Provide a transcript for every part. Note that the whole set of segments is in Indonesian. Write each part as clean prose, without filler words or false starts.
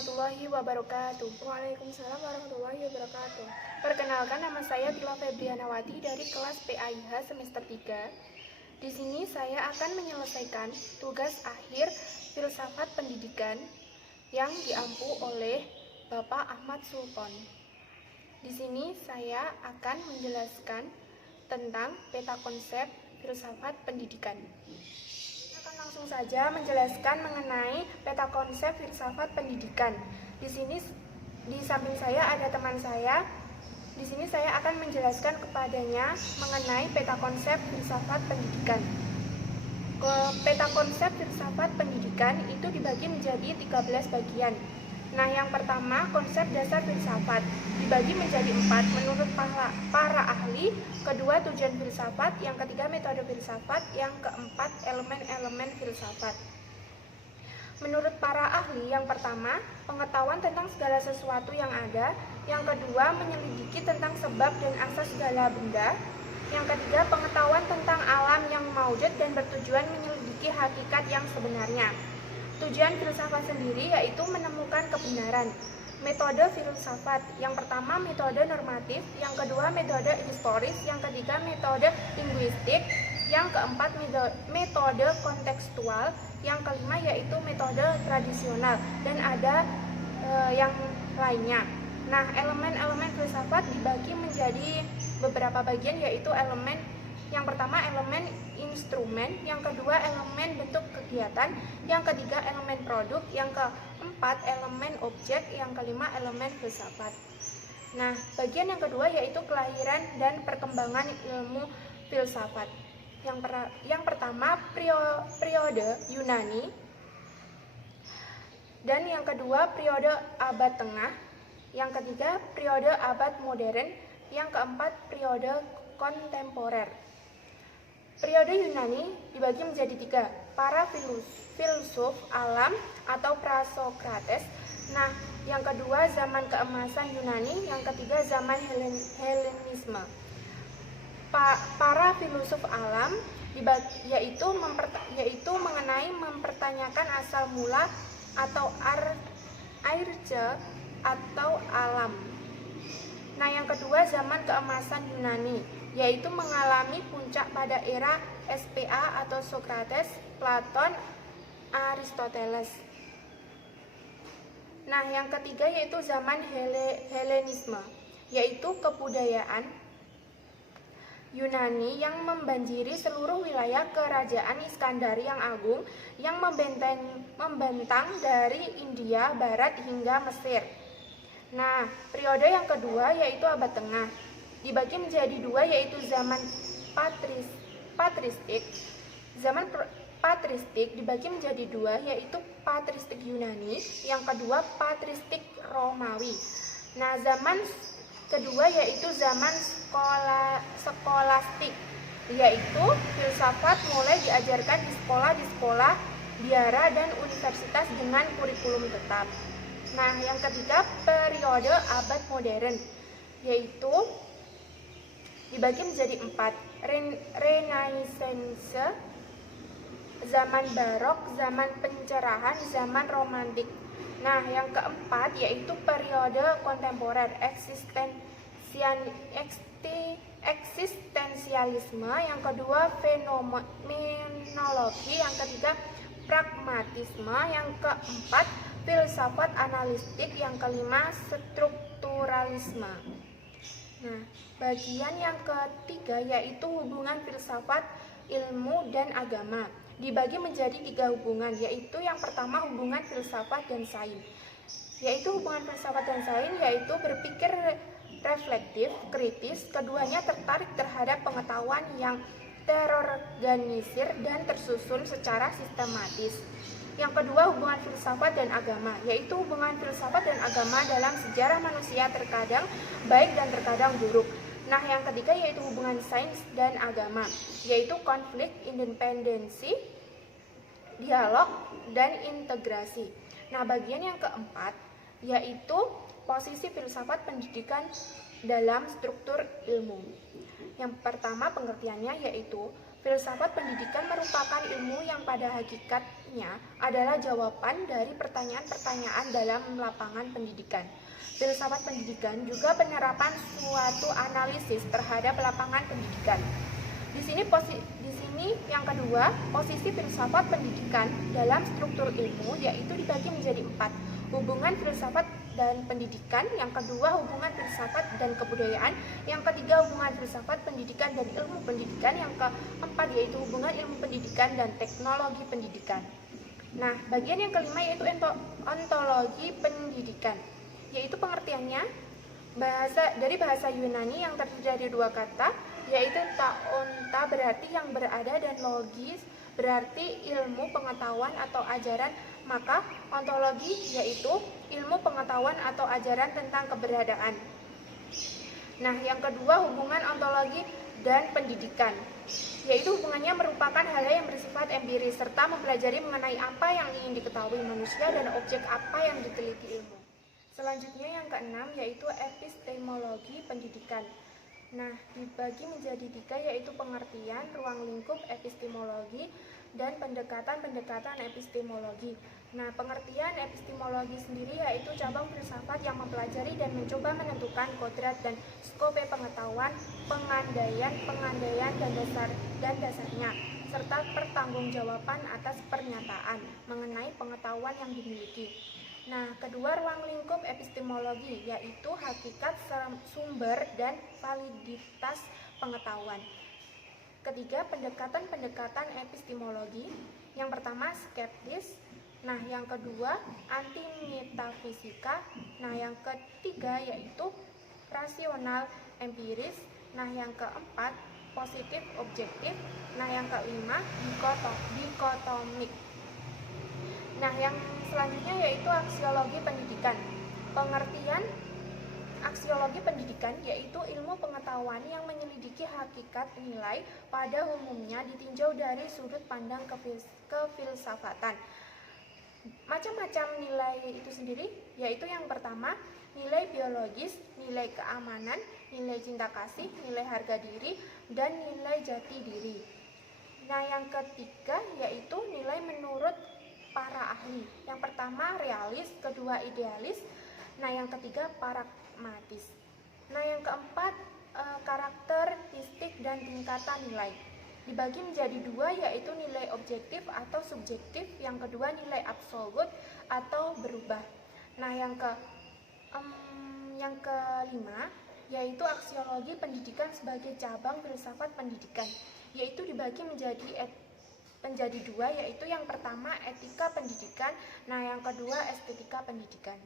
warahmatullahi wabarakatuh. Waalaikumsalam warahmatullahi wabarakatuh. Perkenalkan, nama saya Tila Febrianawati dari kelas PAIH semester 3. Di sini saya akan menyelesaikan tugas akhir filsafat pendidikan yang diampu oleh Bapak Ahmad Sultan. Di sini saya akan menjelaskan tentang peta konsep filsafat pendidikan. Langsung saja menjelaskan mengenai peta konsep filsafat pendidikan. Di sini di samping saya ada teman saya. Di sini saya akan menjelaskan kepadanya mengenai peta konsep filsafat pendidikan. Peta konsep filsafat pendidikan itu dibagi menjadi 13 bagian. Nah, yang pertama, konsep dasar filsafat dibagi menjadi 4 menurut para ahli. Kedua, tujuan filsafat. Yang ketiga, metode filsafat. Yang keempat, elemen-elemen filsafat. Menurut para ahli, yang pertama, pengetahuan tentang segala sesuatu yang ada. Yang kedua, menyelidiki tentang sebab dan asas segala benda. Yang ketiga, pengetahuan tentang alam yang maujud dan bertujuan menyelidiki hakikat yang sebenarnya. Tujuan filsafat sendiri yaitu menemukan kebenaran. Metode filsafat, yang pertama metode normatif, yang kedua metode historis, yang ketiga metode linguistik, yang keempat metode kontekstual, yang kelima yaitu metode tradisional, dan ada yang lainnya. Nah, elemen-elemen filsafat dibagi menjadi beberapa bagian, yaitu elemen yang pertama elemen instrumen, yang kedua elemen bentuk kegiatan, yang ketiga elemen produk, yang keempat elemen objek, yang kelima elemen filsafat. Nah, bagian yang kedua yaitu kelahiran dan perkembangan ilmu filsafat. Yang pertama periode Yunani, dan yang kedua periode abad tengah, yang ketiga periode abad modern, yang keempat periode kontemporer. Periode Yunani dibagi menjadi 3, para filsuf alam atau Prasokrates. Nah, yang kedua zaman keemasan Yunani, yang ketiga zaman Helenisme. Para filsuf alam yaitu mengenai mempertanyakan asal mula atau arche atau alam. Nah, yang kedua zaman keemasan Yunani, yaitu mengalami puncak pada era SPA atau Socrates, Platon, Aristoteles. Nah, yang ketiga yaitu zaman Helenisme, yaitu kebudayaan Yunani yang membanjiri seluruh wilayah kerajaan Iskandar yang Agung yang membentang dari India Barat hingga Mesir. Nah, periode yang kedua yaitu abad tengah, dibagi menjadi 2, yaitu zaman patristik. Zaman patristik dibagi menjadi 2, yaitu patristik Yunani, yang kedua patristik Romawi. Nah, zaman kedua yaitu zaman skolastik, yaitu filsafat mulai diajarkan di sekolah biara dan universitas dengan kurikulum tetap. Nah, yang ketiga periode abad modern, yaitu dibagi menjadi 4, Renaissance, zaman barok, zaman pencerahan, zaman romantik. Nah, yang keempat yaitu periode kontemporer, eksistensialisme, yang kedua fenomenologi, yang ketiga pragmatisme, yang keempat filsafat analitik, yang kelima strukturalisme. Nah, bagian yang ketiga yaitu hubungan filsafat, ilmu, dan agama. Dibagi menjadi 3 hubungan, yaitu yang pertama hubungan filsafat dan sains. Yaitu hubungan filsafat dan sains yaitu berpikir reflektif, kritis, keduanya tertarik terhadap pengetahuan yang terorganisir dan tersusun secara sistematis. Yang kedua, hubungan filsafat dan agama, yaitu hubungan filsafat dan agama dalam sejarah manusia terkadang baik dan terkadang buruk. Nah, yang ketiga yaitu hubungan sains dan agama, yaitu konflik, independensi, dialog, dan integrasi. Nah, bagian yang keempat yaitu posisi filsafat pendidikan dalam struktur ilmu. Yang pertama pengertiannya yaitu Filsafat pendidikan merupakan ilmu yang pada hakikatnya adalah jawaban dari pertanyaan-pertanyaan dalam lapangan pendidikan. Filsafat pendidikan juga penerapan suatu analisis terhadap lapangan pendidikan. Di sini yang kedua, posisi filsafat pendidikan dalam struktur ilmu yaitu dibagi menjadi 4. Hubungan filsafat dan pendidikan, yang kedua hubungan filsafat dan kebudayaan, yang ketiga hubungan filsafat pendidikan dan ilmu pendidikan, yang keempat yaitu hubungan ilmu pendidikan dan teknologi pendidikan. Nah, bagian yang kelima yaitu ontologi pendidikan, yaitu pengertiannya dari bahasa Yunani yang terdiri dari 2 kata, yaitu taonta berarti yang berada dan logis berarti ilmu pengetahuan atau ajaran, maka ontologi yaitu ilmu pengetahuan atau ajaran tentang keberadaan. Nah, yang kedua hubungan ontologi dan pendidikan, yaitu hubungannya merupakan hal yang bersifat empiris serta mempelajari mengenai apa yang ingin diketahui manusia dan objek apa yang diteliti ilmu. Selanjutnya yang keenam yaitu epistemologi pendidikan. Nah, dibagi menjadi 3 yaitu pengertian, ruang lingkup epistemologi, dan pendekatan-pendekatan epistemologi. Nah, pengertian epistemologi sendiri yaitu cabang filsafat yang mempelajari dan mencoba menentukan kodrat dan skope pengetahuan, pengandaian dan dasarnya, serta pertanggungjawaban atas pernyataan mengenai pengetahuan yang dimiliki. Nah, kedua ruang lingkup epistemologi yaitu hakikat, sumber, dan validitas pengetahuan. Ketiga, pendekatan-pendekatan epistemologi. Yang pertama, skeptis. Nah, yang kedua, anti-metafisika. Nah, yang ketiga yaitu rasional empiris. Nah, yang keempat, positif objektif. Nah, yang kelima, dikotomik. Nah, yang selanjutnya yaitu aksiologi pendidikan. Pengertian aksiologi pendidikan yaitu ilmu pengetahuan yang menyelidiki hakikat nilai pada umumnya ditinjau dari sudut pandang kefilsafatan. Macam-macam nilai itu sendiri yaitu yang pertama, nilai biologis, nilai keamanan, nilai cinta kasih, nilai harga diri, dan nilai jati diri. Nah, yang ketiga yaitu nilai menurut para ahli. Yang pertama realis, kedua idealis, nah yang ketiga pragmatis. Nah, yang keempat karakteristik dan tingkatan nilai. Dibagi menjadi 2 yaitu nilai objektif atau subjektif, yang kedua nilai absolut atau berubah. Nah, yang kelima yaitu aksiologi pendidikan sebagai cabang filsafat pendidikan, yaitu dibagi menjadi 2 yaitu yang pertama etika pendidikan, nah yang kedua estetika pendidikan.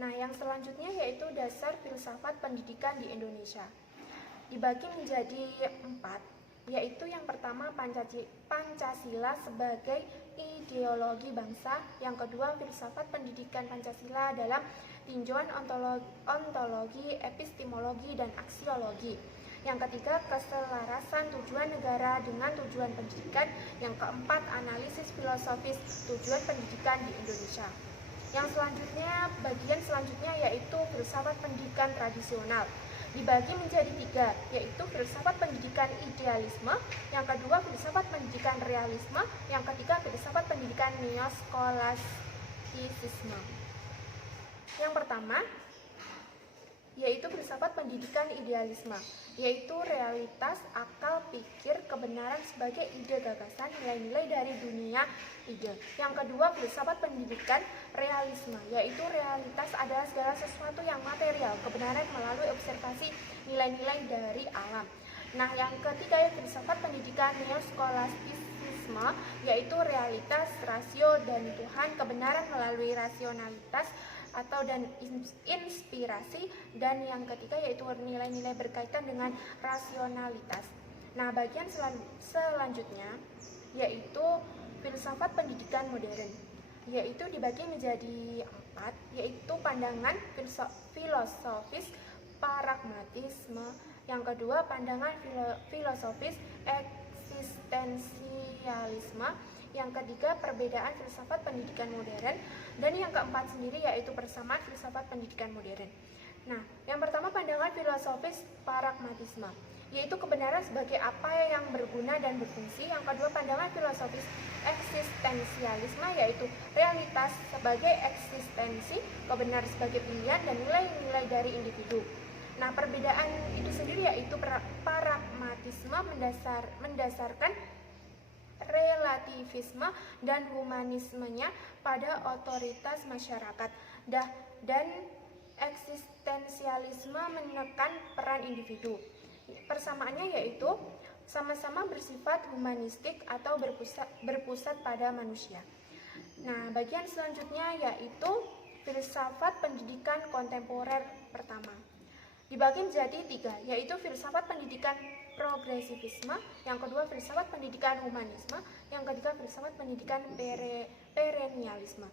Nah, yang selanjutnya yaitu dasar filsafat pendidikan di Indonesia. Dibagi menjadi 4 yaitu yang pertama Pancasila sebagai ideologi bangsa, yang kedua filsafat pendidikan Pancasila dalam tinjauan ontologi, epistemologi, dan aksiologi. Yang ketiga, keselarasan tujuan negara dengan tujuan pendidikan. Yang keempat, analisis filosofis tujuan pendidikan di Indonesia. Yang selanjutnya, bagian selanjutnya yaitu filsafat pendidikan tradisional. Dibagi menjadi 3 yaitu filsafat pendidikan idealisme, yang kedua filsafat pendidikan realisme, yang ketiga filsafat pendidikan neoskolastisisme. Yang pertama yaitu filsafat pendidikan idealisme, yaitu realitas, akal, pikir, kebenaran sebagai ide gagasan, nilai-nilai dari dunia ide. Yang kedua filsafat pendidikan realisme, yaitu realitas adalah segala sesuatu yang material, kebenaran melalui observasi nilai-nilai dari alam. Nah, yang ketiga ya filsafat pendidikan neoskolastisisme, yaitu realitas, rasio, dan Tuhan, kebenaran melalui rasionalitas dan inspirasi, dan yang ketiga yaitu nilai-nilai berkaitan dengan rasionalitas. Nah, bagian selanjutnya yaitu filsafat pendidikan modern, yaitu dibagi menjadi 4 yaitu pandangan filosofis pragmatisme, yang kedua pandangan filosofis eksistensialisme, yang ketiga perbedaan filsafat pendidikan modern, dan yang keempat sendiri yaitu persamaan filsafat pendidikan modern. Nah, yang pertama pandangan filosofis pragmatisme, yaitu kebenaran sebagai apa yang berguna dan berfungsi. Yang kedua pandangan filosofis eksistensialisme, yaitu realitas sebagai eksistensi, kebenaran sebagai pilihan, dan nilai-nilai dari individu. Nah, perbedaan itu sendiri yaitu pragmatisme mendasarkan relativisme dan humanismenya pada otoritas masyarakat, dan eksistensialisme menekan peran individu. Persamaannya yaitu sama-sama bersifat humanistik atau berpusat pada manusia. Nah, bagian selanjutnya yaitu filsafat pendidikan kontemporer pertama. Dibagi menjadi 3, yaitu filsafat pendidikan progresivisme, yang kedua filsafat pendidikan humanisme, yang ketiga filsafat pendidikan perennialisme.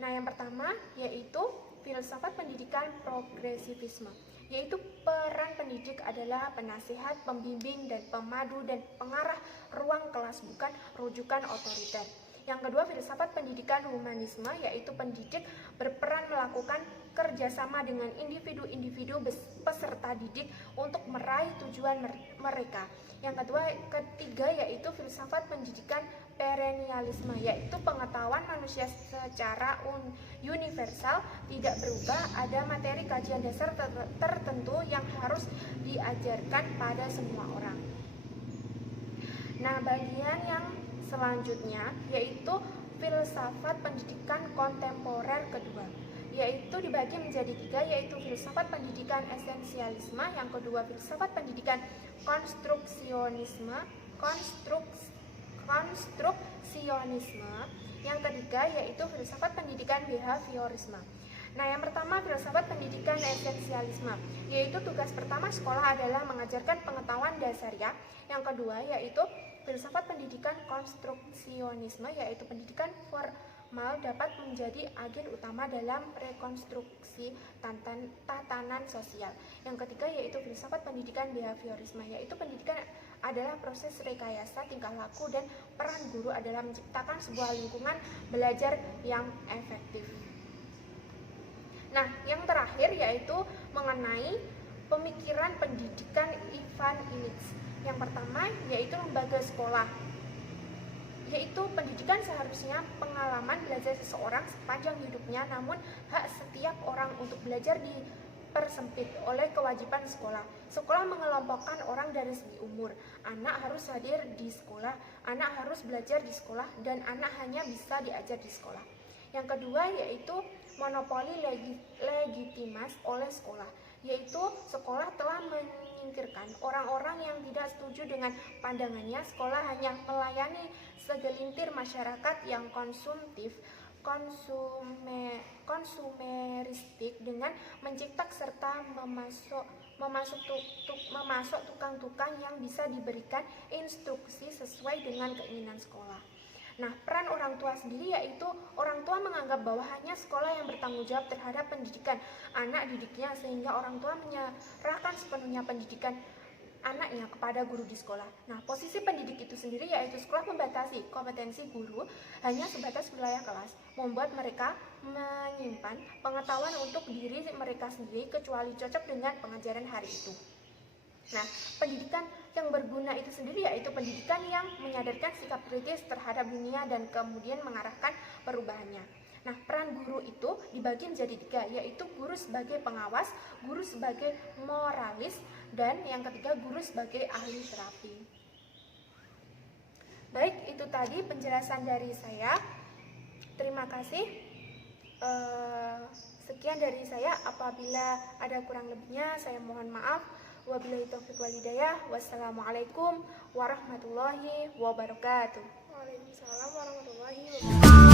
Nah, yang pertama yaitu filsafat pendidikan progresivisme, yaitu peran pendidik adalah penasihat, pembimbing, dan pemadu dan pengarah ruang kelas, bukan rujukan otoriter. Yang kedua filsafat pendidikan humanisme, yaitu pendidik berperan melakukan kerjasama dengan individu-individu peserta didik untuk meraih tujuan mereka. Yang ketiga yaitu filsafat pendidikan perennialisme, yaitu pengetahuan manusia secara universal, tidak berubah, ada materi kajian dasar tertentu yang harus diajarkan pada semua orang. Nah, bagian yang selanjutnya yaitu filsafat pendidikan kontemporer kedua, yaitu dibagi menjadi 3, yaitu filsafat pendidikan esensialisme, yang kedua filsafat pendidikan konstruksionisme, yang ketiga yaitu filsafat pendidikan behaviorisme. Nah, yang pertama filsafat pendidikan esensialisme, yaitu tugas pertama sekolah adalah mengajarkan pengetahuan dasariah. Yang kedua yaitu filsafat pendidikan konstruksionisme, yaitu pendidikan formal dapat menjadi agen utama dalam rekonstruksi tatanan sosial. Yang ketiga yaitu filsafat pendidikan behaviorisme, yaitu pendidikan adalah proses rekayasa tingkah laku dan peran guru adalah menciptakan sebuah lingkungan belajar yang efektif. Nah, yang terakhir yaitu mengenai pemikiran pendidikan Ivan Illich. Yang pertama yaitu lembaga sekolah, yaitu pendidikan seharusnya pengalaman belajar seseorang sepanjang hidupnya, namun hak setiap orang untuk belajar dipersempit oleh kewajiban sekolah. Sekolah mengelompokkan orang dari segi umur. Anak harus hadir di sekolah, anak harus belajar di sekolah, dan anak hanya bisa diajar di sekolah. Yang kedua yaitu monopoli legitimas oleh sekolah, yaitu sekolah telah menyingkirkan orang-orang yang tidak setuju dengan pandangannya. Sekolah hanya melayani segelintir masyarakat yang konsumeristik dengan menciptak serta memasuk tukang-tukang yang bisa diberikan instruksi sesuai dengan keinginan sekolah. Nah, peran orang tua sendiri yaitu orang tua menganggap bahwa hanya sekolah yang bertanggung jawab terhadap pendidikan anak didiknya, sehingga orang tua menyerahkan sepenuhnya pendidikan anaknya kepada guru di sekolah. Nah, posisi pendidik itu sendiri yaitu sekolah membatasi kompetensi guru hanya sebatas wilayah kelas, membuat mereka menyimpan pengetahuan untuk diri mereka sendiri kecuali cocok dengan pengajaran hari itu. Nah, pendidikan yang berguna itu sendiri yaitu pendidikan yang menyadarkan sikap kritis terhadap dunia dan kemudian mengarahkan perubahannya. Nah, peran guru itu dibagi menjadi 3, yaitu guru sebagai pengawas, guru sebagai moralis, dan yang ketiga guru sebagai ahli terapi. Baik, itu tadi penjelasan dari saya. Terima kasih. Sekian dari saya. Apabila ada kurang lebihnya, saya mohon maaf. Wabillahi taufiq wal hidayah. Wassalamualaikum warahmatullahi wabarakatuh. Waalaikumsalam warahmatullahi wabarakatuh.